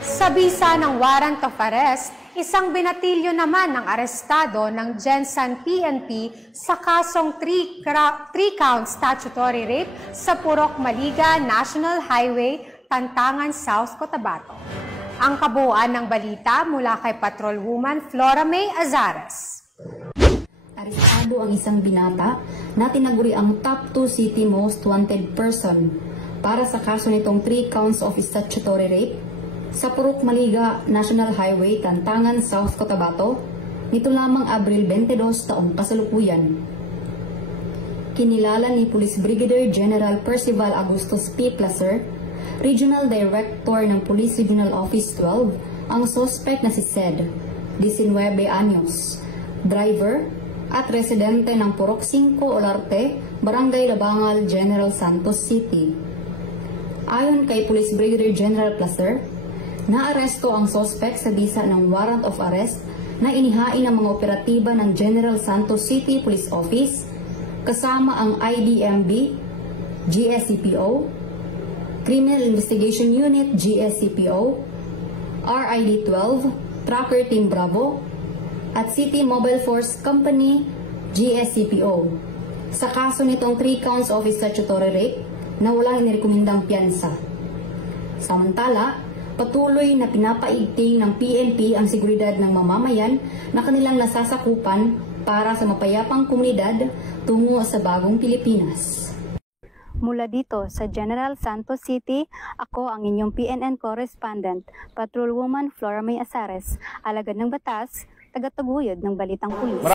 Sa bisa ng warrant of arrest, isang binatilyo naman ng arestado ng Gensan PNP sa kasong 3-count statutory rape sa Purok Maliga National Highway, Tantangan South, Cotabato. Ang kabuuan ng balita mula kay Patrolwoman Flora May Azares. Arestado ang isang binata na tinaguri ang top 2 city most wanted person para sa kaso nitong 3 counts of statutory rape sa Purok Maliga National Highway, Tantangan South, Cotabato, nito lamang Abril 22 taong kasalukuyan. Kinilala ni Police Brigadier General Percival Agustus P. Placer, Regional Director ng Police Regional Office 12, ang suspect na si Sed, 19 anyos, driver at residente ng Purok 5 Olarte, Barangay Labangal, General Santos City. Ayon kay Police Brigadier General Placer, naaresto ang suspect sa bisa ng warrant of arrest na inihain ng mga operatiba ng General Santos City Police Office kasama ang IDMB, GSCPO, Criminal Investigation Unit GSCPO, RID-12, Tracker Team Bravo, at City Mobile Force Company GSCPO sa kaso nitong 3 counts of statutory rape na walang inirekomendang piyansa. Samantala, patuloy na pinapaigting ng PNP ang seguridad ng mamamayan na kanilang nasasakupan para sa mapayapang komunidad tungo sa bagong Pilipinas. Mula dito sa General Santos City, ako ang inyong PNN correspondent, Patrolwoman Flora May Azares, alagad ng batas, tagataguyod ng balitang pulis.